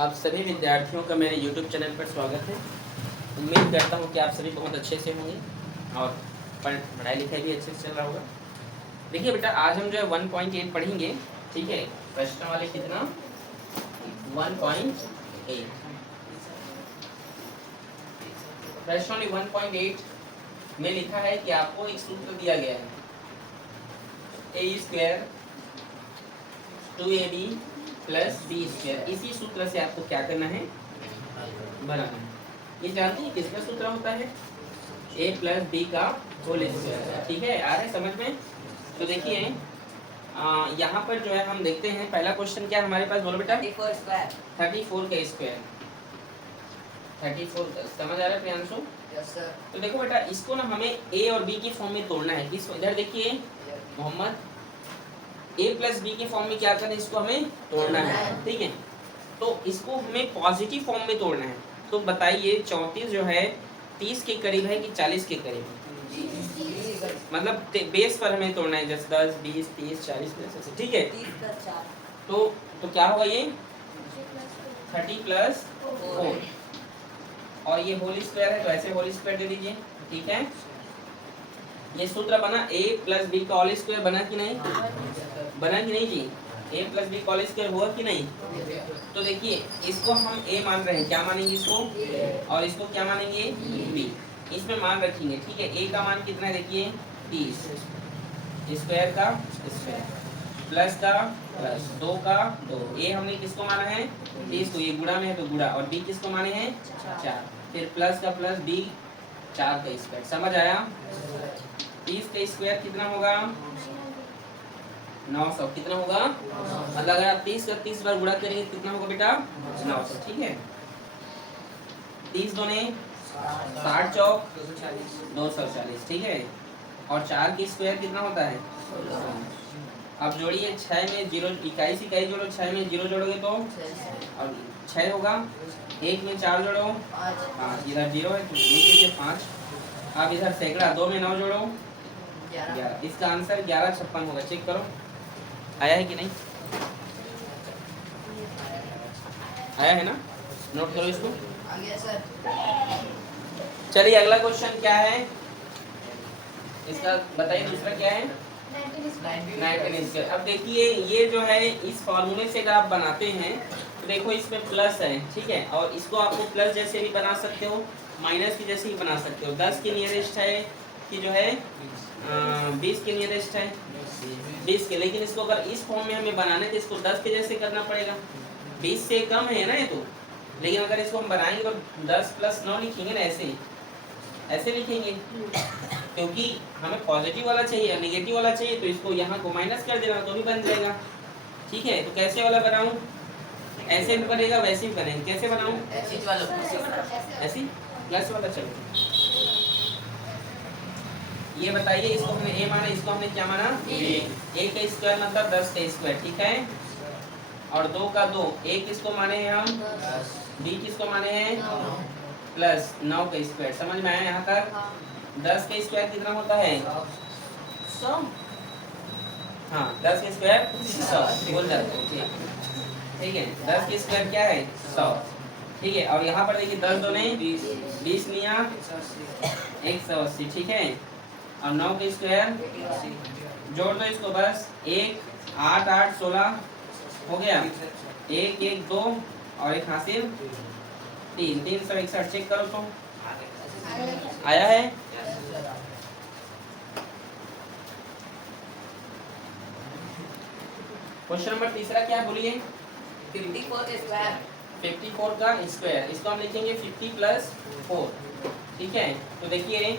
आप सभी विद्यार्थियों का मेरे YouTube चैनल पर स्वागत है। उम्मीद करता हूँ कि आप सभी बहुत अच्छे से होंगे और पढ़ाई लिखाई भी अच्छे से चल रहा होगा। देखिए बेटा, आज हम जो है 1.8 पढ़ेंगे, ठीक है। प्रश्न वाले कितना 1.8, प्रश्न वाले 1.8 में लिखा है कि आपको एक सूत्र दिया गया है, a² 2ab प्लस b²। इसी सूत्र से आपको क्या करना है, बनाना है। ये जानते हैं किसका सूत्र होता है, a प्लस बी का होल स्क्वायर, ठीक है। आ रहे समझ में? तो देखिए यहाँ पर जो है हम देखते हैं पहला क्वेश्चन क्या है हमारे पास, बोलो बेटा। 34 का स्क्वायर, 34 का, समझ आ रहा है प्रियांशु? Yes sir. तो देखो बेटा, इसको ना हमें a और b की फॉर्म में तोड़ना है। किस, इधर देखिए मोहम्मद, a प्लस बी के फॉर्म में क्या करना है, इसको हमें तोड़ना है, ठीक है। तो इसको हमें पॉजिटिव फॉर्म में तोड़ना है। तो बताइए 34 जो है 30 के करीब है कि 40 के करीब है? मतलब बेस पर हमें तोड़ना है, जैसे 10, 20, 30, 40 ऐसे, ठीक है। तो क्या होगा ये 30 प्लस 4 और ये होल स्क्वायर है, तो ऐसे होल स्क्वायर दे दीजिए, ठीक है। ये सूत्र बना, a प्लस बी का होल स्क्वायर बना कि नहीं, बना कि नहीं जी? a प्लस बी का होल स्क्वायर हुआ कि नहीं? तो देखिए इसको हम a मान रहे हैं, क्या मानेंगे इसको, और इसको क्या मानेंगे, b। इसमें मान रखेंगे, ठीक है। a का मान कितना है देखिए 30, स्क्वायर का स्क्वायर, प्लस का प्लस, 2 का 2। a हमने किसको माना है 30 को, ये गुणा में है तो गुणा, और b किसको माने हैं 4, फिर प्लस का प्लस, b 4 का स्क्वायर। समझ आया? 30 का स्क्वायर कितना होगा 900, कितना होगा, मतलब अगर आप 30 का 30 बार गुणा करेंगे कितना होगा बेटा 900, ठीक है। 30 दूने 60 चौक 240, ठीक है। और 4 की स्क्वायर कितना होता है, अब जोड़िए 6 में 0, 21 इकाई जोड़ो, 6 में 0 जोड़ोगे तो और 6 होगा, 1 में 4 जोड़ो 5, इधर 0 है तो नीचे 5, अब इधर सैकड़ा, 2 में 9 जोड़ो 11। इसका आंसर 1156 होगा। चेक करो आया है कि नहीं, आया है ना, नोट करो इसको। चलिए अगला क्वेश्चन क्या है इसका बताइए, दूसरा क्या है 19। अब देखिए ये जो है इस फॉर्मूले से अगर आप बनाते हैं तो देखो इसमें प्लस है, ठीक है। और इसको आपको प्लस जैसे भी बना सकते हो, माइनस की जैसे ही बना सकते हो। 10 के नियरेस्ट है कि जो है 20 के नियरेस्ट है 20 के, लेकिन इसको अगर इस फॉर्म में हमें बनाना है तो इसको 10 के जैसे करना पड़ेगा। 20 से कम है ना ये तो, लेकिन अगर इसको हम बनाएंगे तो 10 प्लस 9 लिखेंगे ना, ऐसे लिखेंगे, क्योंकि हमें पॉजिटिव वाला चाहिए, नेगेटिव वाला चाहिए, तो इसको यहाँ को माइनस कर देना तो भी बन जाएगा, ठीक है। तो कैसे वाला बनाऊं, ऐसे भी बनेगा वैसे भी बनेगा, कैसे बनाऊं, ऐसे प्लस वाला। चलो ये बताइए, इसको हमने a माना, इसको हमने क्या माना, a का स्क्वायर मतलब 10 का स्क्वायर, ठीक है। और 2 का 2, a किसको माने हैं हम, b किसको माने हैं प्लस 9 का स्क्वायर। समझ में आया यहाँ तक? 10 का स्क्वायर कितना होता है 100, हाँ 10 का स्क्वायर 100 बोल जाते हैं, ठीक है। 10 का स्क्वायर क्या है 100, ठीक है। और यहाँ पर देखिए 10 दूने 20 लिया 180, ठीक है। और 9 का स्क्वायर जोड़ दो इसको, बस 1 8 8 16 हो गया, 1 1 2 और एक हासिल 3 361। चेक करो तो आया है। क्वेश्चन नंबर तीसरा क्या बोलिए, 54 का स्क्वायर, इसको हम लिखेंगे 50 प्लस 4, ठीक है। तो देखिए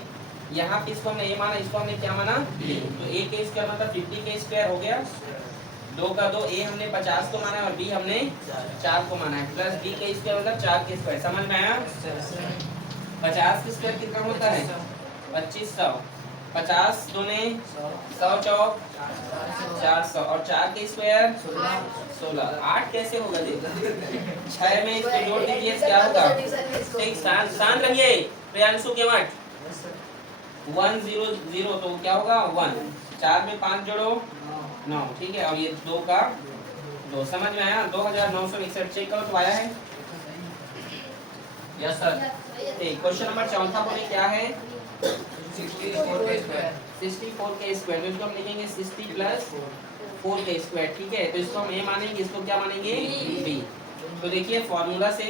यहाँ पे इसको हमने a माना, इसको हमने क्या माना b, तो a के स्क्वायर मतलब 50 के स्क्वायर हो गया। 2 का 2, a हमने 50 को माना है और b हमने 4 को माना है, प्लस b के स्क्वायर मतलब 4 के स्क्वायर। समझ में आया? 50 के स्क्वायर कितना होता है 2500, 50 दूने 100 चौक 400 और 4 के स्क्वायर 16। 8 कैसे होगा जी, 6 में इसको जोड़ दीजिए क्या होगा, ठीक। शांत रहिए प्रियांशु के मठ, 100 तो क्या होगा 1, 4 में 5 जोड़ो 9, ठीक है। और ये 2 का 2, समझ में आया? 2961। चेक करो तो आया है। Yes sir. ठीक, क्वेश्चन नंबर चौथा बोले क्या है? 64 के स्क्वायर। 64 के स्क्वायर, तो इसको हम लिखेंगे 60 प्लस 4 के स्क्वायर, ठीक है। तो इसको हम ए मानेंगे, इसको क्या मानेंगे? बी। तो देखिए फॉर्मूला से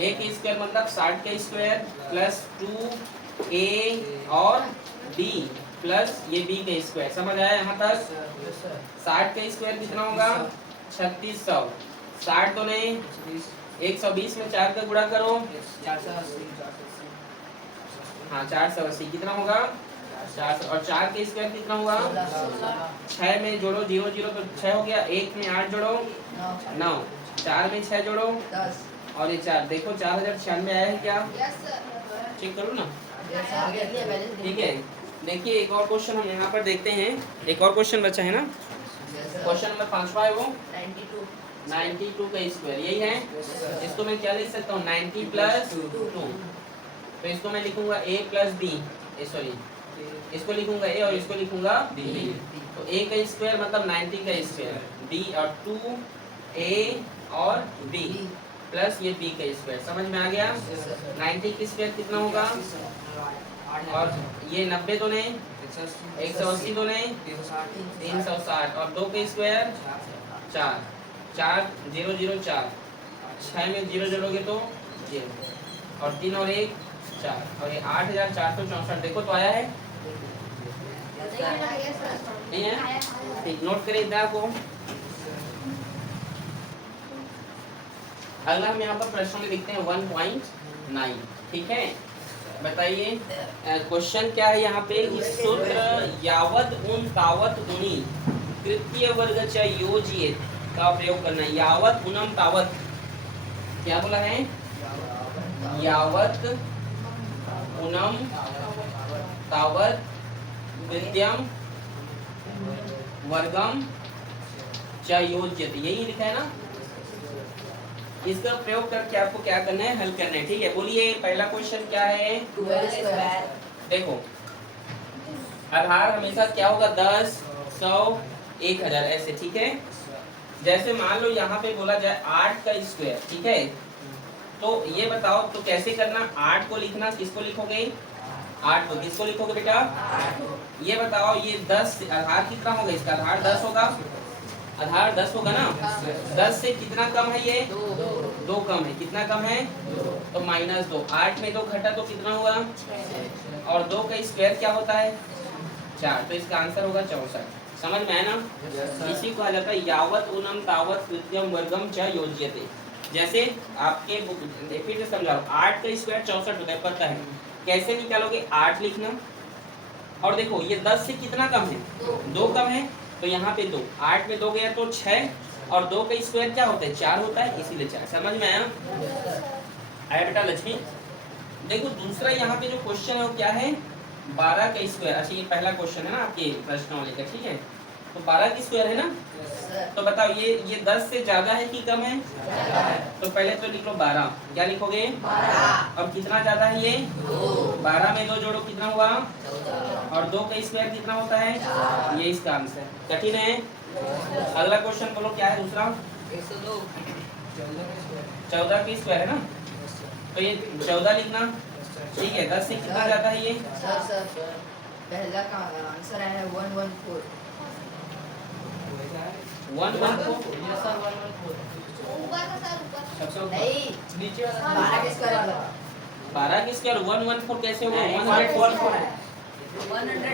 ए के स्क्वायर मतलब 60 के स्क्वायर प्लस 2a और b प्लस ये b के स्क्वायर। समझ आया यहाँ तक? 60 का स्क्वायर कितना होगा? 3600। 60 तो नहीं, 120 में 4 का गुणा करो, 480। हाँ 480 कितना होगा? 400। और 4 के स्क्वायर कितना हुआ? 6 में जोड़ो 0 0 तो 6 हो गया, 1 में 8 जोड़ो 9, 4 में 6 जोड़ो 10। और ये 4, देखो 4096 आया है क्या? चेक करो ना, ठीक है। देखिए एक और क्वेश्चन हम यहाँ पर देखते हैं, एक और क्वेश्चन बचा है ना, क्वेश्चन नंबर 5वां है वो 92 का स्क्वायर, यही है। इसको मैं क्या लिख सकता हूँ? 90 प्लस 2। तो इसको मैं लिखूंगा a प्लस बी, सॉरी इसको लिखूंगा a और इसको लिखूंगा b। तो a का स्क्वायर मतलब 90 का स्क्वायर, b और 2a और b प्लस ये b का स्क्वायर। समझ में आ गया? 90 का स्क्वायर कितना होगा? और ये 90 तो नहीं, 180 तो नहीं, 360 और 2 का स्क्वायर 4, 4 0 0 4, 6 में 0 जोड़ोगे तो 0 और 3 और 1 4 और ये 8464। देखो तो आया है, नहीं है? ठीक, नोट करें इधर को। अगला हम यहाँ पर प्रश्न में लिखते हैं 1.9, ठीक है। बताइए क्वेश्चन क्या है यहाँ पे? इस सूत्र यावत उन तावत उनी तृतीय वर्ग च योजित का प्रयोग करना है। यावत उनम तावत, क्या बोला है? यावत उनम तावत तृतीयम वर्गम च योज्यते, यही लिखा है ना। इसका प्रयोग करके आपको क्या करना है? हल करना है, ठीक है। बोलिए पहला क्वेश्चन क्या है? देखो आधार हमेशा क्या होगा? 10 100 1000 ऐसे, ठीक है। जैसे मान लो यहाँ पे बोला जाए 8 का स्क्वायर, ठीक है। तो ये बताओ तो कैसे करना? 8 को लिखना, किसको लिखोगे? 8 को किसको लिखोगे बेटा? ये बताओ ये 10 आधार कितना होगा? इसका आधार 10 होगा, आधार 10 होगा ना। 10 से कितना कम है? ये 2 कम है। कितना कम है? तो -2। 8 में 2 घटा तो कितना हुआ? और 2 का स्क्वायर क्या होता है? 4। तो इसका आंसर होगा 64। समझ में आया ना? इसी को कहा जाता है यावत उनम तावत तृतीयम वर्गम च योज्यते। जैसे आपके फिर से समझाओ, 8 का स्क्वायर 64 होता है, पता है। कैसे निकालोगे? 8 लिखना और देखो ये 10 से कितना कम है? 2 कम है, तो यहाँ पे 2, 8 में 2 गया तो 6 और 2 का स्क्वायर क्या होता है? 4 होता है, इसीलिए 4। समझ में आया? आया बेटा लक्ष्मी? देखो दूसरा यहाँ पे जो क्वेश्चन है वो क्या है? 12 का स्क्वायर। अच्छा ये पहला क्वेश्चन है ना आपके प्रश्नावली का, ठीक है। तो 12 का स्क्वायर है ना। तो बताओ ये 10 से ज्यादा है कि कम है? तो पहले तो लिख लो 12। क्या लिखोगे? 12। अब कितना ज्यादा है ये? 12 में 2 जोड़ो कितना हुआ? और 2 का स्क्वायर कितना होता है? ये इसका आंसर। कठिन है? अगला क्वेश्चन बोलो क्या है दूसरा? 14 का स्क्वायर है ना। तो ये 14 लिखना, ठीक है। 10 से कितना ज्यादा है ये? पहला का आंसर है 114। 114 नहीं, नीचे वाला 12 के स्क्वायर वाला। 12 की स्क्वायर 114 कैसे होगा? 144 144 है।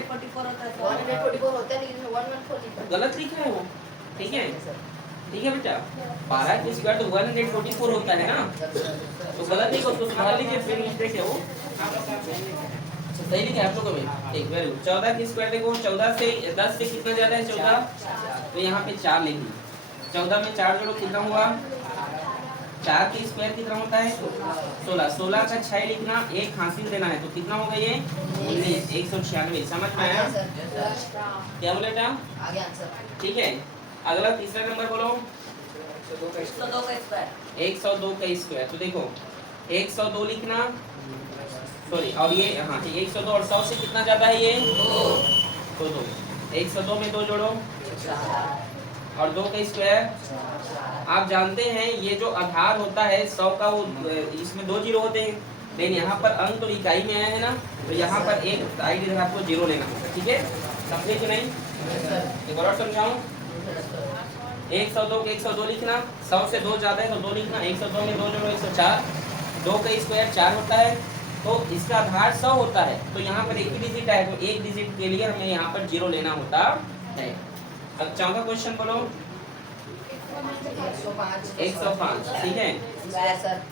144 होता है। 144 होता है लेकिन 114 लिखा है। गलत लिखा है वो, ठीक है। ठीक है बेटा, 12 की स्क्वायर तो 144 होता है ना, तो गलत नहीं, उसको सुधार लीजिए, फिर मिस्टेक है वो। सही लिखा है आप लोगों में, ठीक, वेरी गुड। 14 की स्क्वायर देखो, 14 से 10 से कितना ज्यादा है? 14, तो यहाँ पे 4 लिखिए। 14 में 4 जोड़ो कितना हुआ? 4 की स्क्वायर कितना होता है? 16। 16 का 6 लिखना, 1 हासिल देना है, तो कितना होगा ये? 19, 196। समझ में आया? क्या बोले बेटा? आगे आंसर। ठीक है। अगला तीसरा नंबर बोलो। 102 का स्क्वायर। 102 का स्क्वायर, तो देखो 102 लिखना, सॉरी, और ये हाँ ठीक, 102 और 100 से कितना ज्यादा है ये? 2। 102 में 2 जोड़ो और 2 का स्क्वायर। आप जानते हैं ये जो आधार होता है 100 का, वो इसमें 2 जीरो होते हैं, लेकिन यहाँ पर अंक तो इकाई में आया है ना, तो यहाँ पर एक साइड इधर आपको जीरो लेना होगा। ठीक है, समझे कि नहीं? एक और समझाऊं? 102 के 102 लिखना, 100 से 2 ज्यादा है तो 2 लिखना, 102 में 2 जोड़ो 104, 2 का स्क्वायर 4 होता है, तो इसका आधार 100 होता है, तो यहाँ पर एक ही डिजिट है, तो एक डिजिट के लिए हमें यहाँ पर जीरो लेना होता है। अब चौथा क्वेश्चन बोलो। 105, ठीक है सर।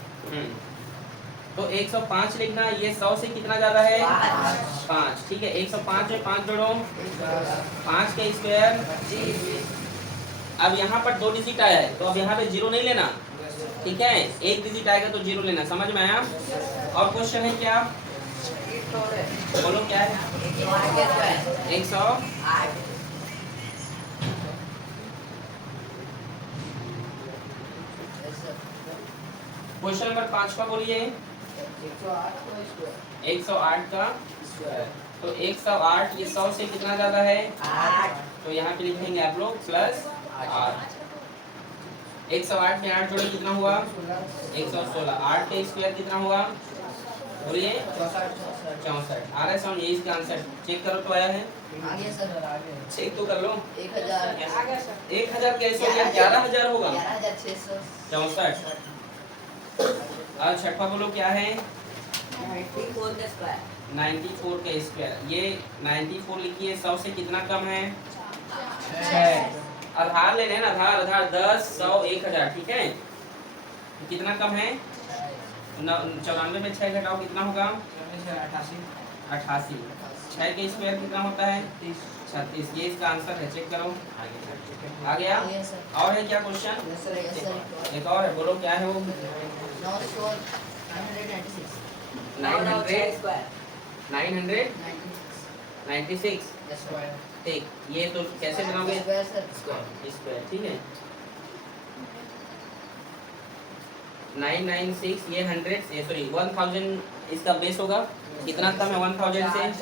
तो 105 लिखना, ये 100 से कितना ज्यादा है? 5, ठीक है। 105 में 5 जोड़ो, 5 का स्क्वायर। अब यहाँ पर 2 डिजिट आया है, तो अब यहाँ पे जीरो नहीं लेना, ठीक है, एक डिजिट आएगा तो जीरो लेना। समझ में आया? और क्वेश्चन है क्या, बोलो क्या है? 108। क्वेश्चन नंबर 5 का बोलिए। 108 का, तो 108 ये 100 से कितना ज्यादा है? 8, तो यहाँ पे लिखेंगे आप लोग प्लस 8। 108 में 8 जोड़े कितना हुआ? 116। 8 का स्क्वायर कितना हुआ? बोलिए 64। आ रहा है समझ? ये इसका आंसर चेक करो तो आया है, आगे सर। चेक तो कर लो। 1000 1000 कैसे हो गया? 11000 होगा। 11600 64। अब छठा बोलो क्या है? 94 का स्क्वायर। 94 का स्क्वायर। ये 94 लिखिए, 100 से कितना कम है? 6। आधार ले रहे हैं ना, आधार 10, 100, 1000, ठीक है। कितना कम है? 94 में 6 घटाओ कितना होगा? 88। 6 का स्क्वायर कितना होता है? 36। ये इसका आंसर है, चेक करो। आ गया? और है क्या क्वेश्चन? एक और है, बोलो क्या है वो? 996। ठीक, ये तो कैसे बनाओगे? स्क्वायर, ठीक है। 996 ये 100 ये सॉरी 1000 इसका बेस होगा, कितना कम है 1000 से?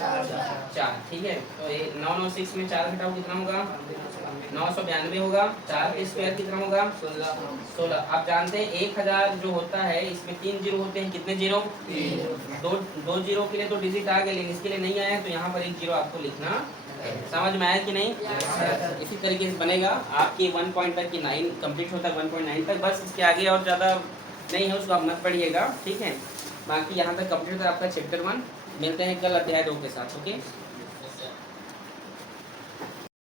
4, ठीक है। तो ये 996 में 4 घटाओ कितना होगा? 992 होगा। 4 का स्क्वायर कितना होगा? 16। आप जानते हैं 1000 जो होता है इसमें 3 जीरो होते हैं, कितने जीरो? 2 जीरो के लिए तो डिजिट आ गए, लेकिन इसके लिए नहीं आया, तो यहाँ पर एक जीरो आपको लिखना है। समझ में आया कि नहीं? इसी तरीके से बनेगा आपकी 1 पॉइंट तक की 9 कंप्लीट होता है, 1.9 तक, बस इसके आगे और ज़्यादा नहीं है, उसको आप मत पढ़िएगा, ठीक है। बाकी यहाँ तक कंप्लीट होता है आपका चैप्टर 1। मिलते हैं कल अध्याय 2 के साथ, ओके।